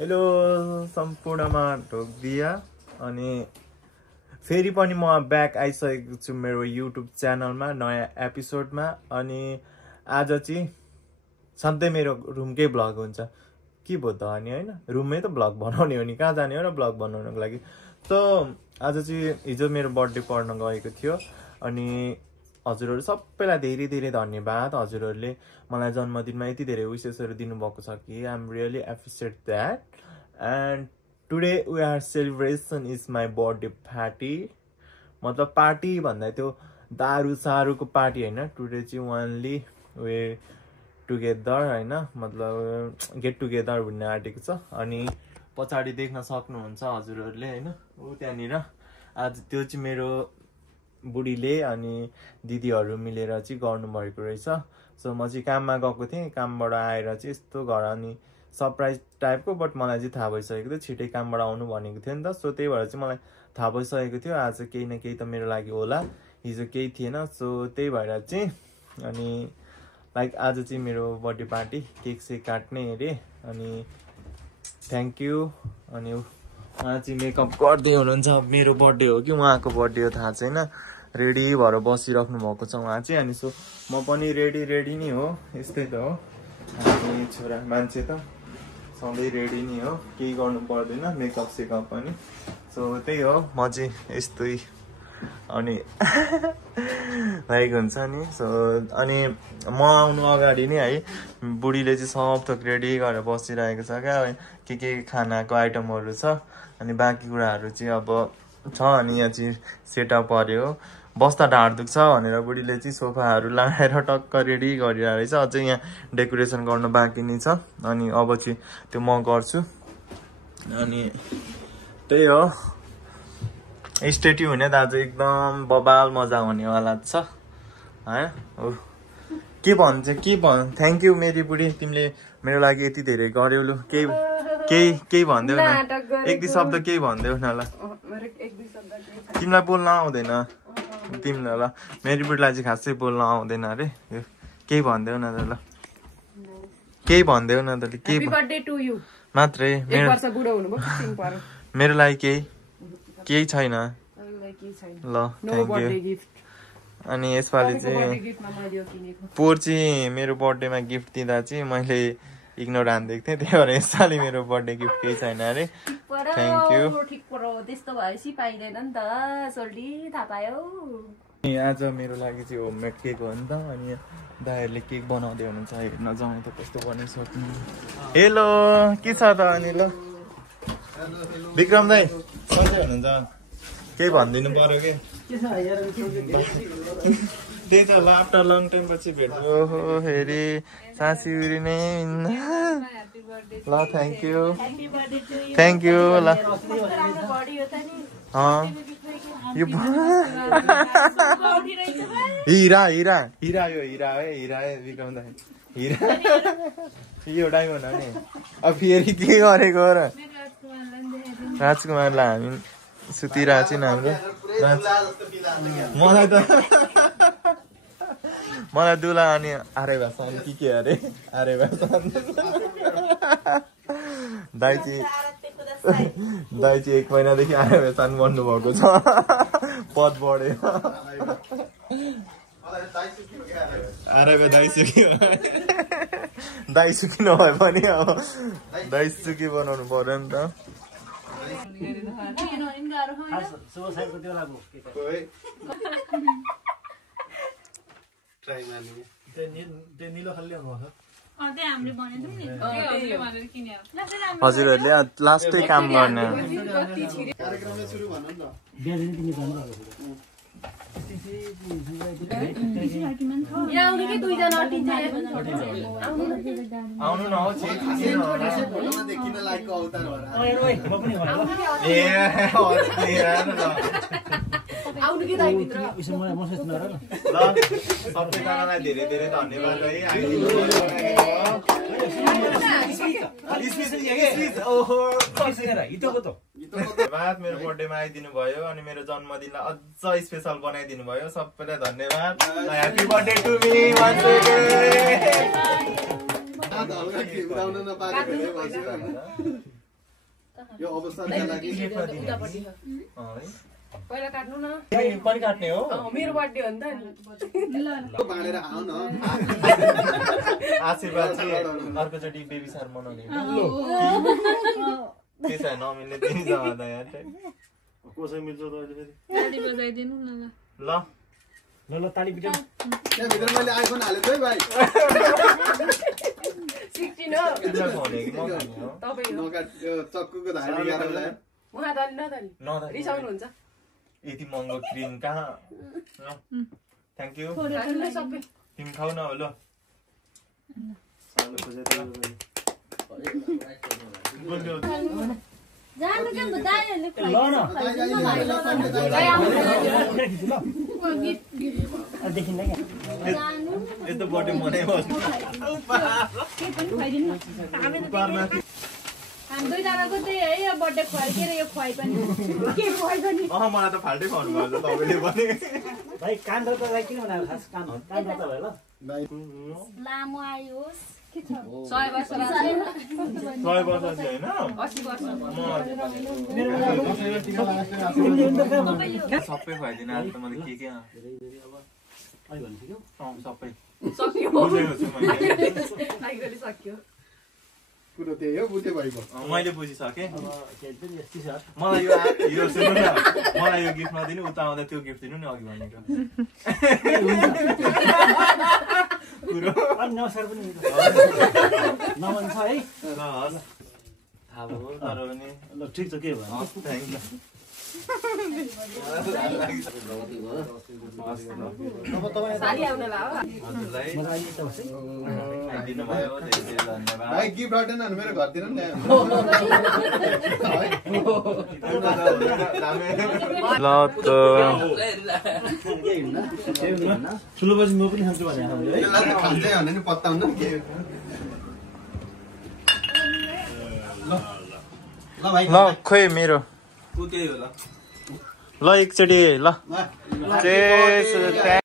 hello सम्पूर्णमा ढोक्दिया अनि फेरि पनि म ब्याक आइसकेको छु मेरो युट्युब च्यानलमा नयाँ एपिसोडमा अनि आज चाहिँ सधैँ मेरो रुमकै भ्लग हुन्छ के भयो त अनि हैन रुममै त भ्लग बनाउने हो नि कहाँ जाने हो र भ्लग बनाउनको लागि त आज चाहिँ हिजो मेरो बर्थडे पर्न गएको थियो अनि हजुरहरु सबैलाई धेरै धेरै धन्यवाद हजुरहरुले मलाई जन्मदिनमा यति धेरै विशेषहरु दिनुभएको छ कि I am really appreciate that and today we are celebration is my birthday party मतलब पार्टी भन्दा त्यो दारू सारूको पार्टी हैन टुडे चाहिँ ओन्ली वे टुगेदर हैन मतलब गेट टुगेदर भन्ने आँटेको छ अनि पछाडी देख्न सक्नुहुन्छ हजुरहरुले हैन उ त्यहाँनिर आज त्यो चाहिँ मेरो बुढीले अनि दिदीहरु मिलेर चाहिँ गर्नु भएको रहेछ सो म चाहिँ काममा गएको थिएँ कामबाट आएर चाहिँ यस्तो घर अनि सरप्राइज टाइपको बट मलाई चाहिँ थाहा भइसकेको थियो छिटै कामबाट आउनु भनेको थियो नि त सो त्यही भएर चाहिँ मलाई थाहा भइसकेको थियो आज केही न केही त मेरो लागि होला हिजो केही थिएन सो त्यही भएर चाहिँ अनि लाइक आज चाहिँ मेरो बर्थडे पार्टी केक सेक काट्ने अरे अनि थ्याङ्क यू अनि उहाँ चाहिँ मेकअप गर्दै हुनुहुन्छ मेरो बर्थडे हो कि उहाँको बर्थडे हो थाहा छैन रेडी भएर बसिराख्नु भएको छ उहाँ चाहिँ अनि सो म पनि रेडी नै हो यस्तै त हो अनि छोरा मान्छे त सधैँ रेडी नै हो केही गर्नु पर्दैन मेकअप सेकअप पनि सो त्यही हो म चाहिँ यस्तै अनि लाइक हुन्छ नि सो अनि म आउनु अगाडि नै है बुढीले चाहिँ सब थोक रेडी गरेर बसिरहेको छ क्या के खानाको आइटमहरू छ अनि बाँकी कुराहरू चाहिँ अब छ अनि यहाँ चाहिँ सेटअप पर्यो बस्दा ढाड दुख्छ भनेर बुढीले चाहिँ सोफाहरू लगाएर टक्क रेडी गरिरहेको रहेछ अझै यहाँ डेकोरेसन गर्न बाँकी नै छ अनि अब चाहिँ त्यो म गर्छु अनि त्यही हो स्टेट्यू हुने त आज एकदम बबाल मजा हुनेवाला छ है हो के भन्छ थ्याङ्क यू मेरी बुढी तिमीले मेरो लागि यति धेरै गर्यौ लु केही भन्देऊ न एक दुई शब्द केही भन्देऊ न ल तिमीलाई बोल्न आउँदैन तिमीलाई ल मेरी बुढीलाई चाहिँ खासै बोल्न आउँदैन अरे केही भन्देऊ न त ल केही भन्देऊ न त मात्रै मेरो लागि केही छैन ल थ्याङ्क यू अनि यसपालि चाहिँ पोहोर चाहिँ मेरो बर्थडेमा गिफ्ट दिँदा चाहिँ मैले इग्नोर हान्दिएको थिएँ त्यही भएर यसपालि मेरो बर्थडे गिफ्ट केही छैन अरे थ्याङ्क यू आज मेरो लागि चाहिँ होममेड केक हो नि त अनि दाइहरूले केक बनाउँदै हुनुहुन्छ हेर्न जाउँ त कस्तो बनाइसक्नु हेलो के छ त अनि ल विक्रम दाइ कहिले हुनुहुन्छ केही भनिदिनु पर्यो कि त्यही त ल आफ्टर लङ टाइम पछि भेट्नु ओहो हेरी सासी उरी नै ल थ्याङ्क यू ल हिरा है विक्रम दाइ हिरा यो डाइमन्ड हो नि अब फेरि के गरेको र राजकुमारलाई हामी सुतिरहेको छैन हाम्रो मलाई दुला अनि आरे भाषा अनि के अरे आरे भाषा दाइ चाहिँ 1 महिनादेखि आरे भाषा बन्नु भएको छ पद बढ्यो आरे दाइ सुकी नभए पनि अब दाइ सुकी बनाउनु पर्यो नि त हजुरहरूले लास्टै काम गर्ने आउनु न सबैजनालाई धेरै धेरै धन्यवाद है धन्यवाद मेरो बर्थडेमा आइदिनु भयो अनि मेरो जन्मदिनलाई अझ स्पेशल बनाइदिनु भयो सबैलाई धन्यवाद happy birthday to me once again यो अवस्थाका लागि पहिला काट्नु न पनि काट्ने हो मेरो बर्थडे हो नि त बाँडेर आऊ न आशीर्वाद चाहिँ अर्कोचोटि बेबी सार मनाउने त्यसो नमिल्ने तिमी जमादा यार कसै मिल्छ त अहिले फेरि ताली बजाइदिनु न ल ल ल ताली पिटाउ त्यहाँ भित्र मैले आइफोन हालेको है भाइ 16 हो इधर फोने कि म हो तपाई हो नकाट त्यो चक्कुको धारी गाह्रो लाग्यो उहाँ दाली नदाली रिसाउनु हुन्छ यति महँगो क्रिम कहाँ थ्याङ्क यू खानु सबै तिमी खाऊ न ल सालो खोजेर जानु के बुदाइले ल न देखिन्न क्या यस्तो बर्थडे मनाइबस्नु हामी दुईजनाको त्यही है यो बर्थडे खुवाइ के यो खुवाइ पनि के खुवाइ पनि मलाई त फाल्टै खुवाउनु भयो तपाईँले पनि भाइ कान त किन बनाएको खास कान त भयो ल लामो आयोस् के छ 100 वर्ष 100 वर्ष चाहिँ होइन 80 वर्ष सबै खुवाइदिनु आज त मैले के अहिले भनिसक्यो सबै सक्यो बुझेको छु मैले आइगली सक्यो कुरो त्यही हो बुझे भएको मैले बुझिसकेँ अब के भन्छ नि यति छ मलाई यो सुन्नु न मलाई यो गिफ्ट नदिनु उता आउँदा त्यो गिफ्ट दिनु नि अघि भनेको कुरो अनि नमस्कार पनि नमन छ है ल हस् थाहा भयो तर पनि ल ठिक छ के भयो हस् थ्याङ्क यू साली आउनला हो हजुरलाई मलाई अहिले त होस् है दिनुभयो धेरै धेरै धन्यवाद भाइ गिफ्ट अटेन मेरो घरतिर नि ल त ठुलो पछि म पनि खान्छु भने हामीले है खान्छै भने नि पत्ता हुँदैन के ल भाइ ल खोइ मेरो त्यही हो ल ल एकचोटि ल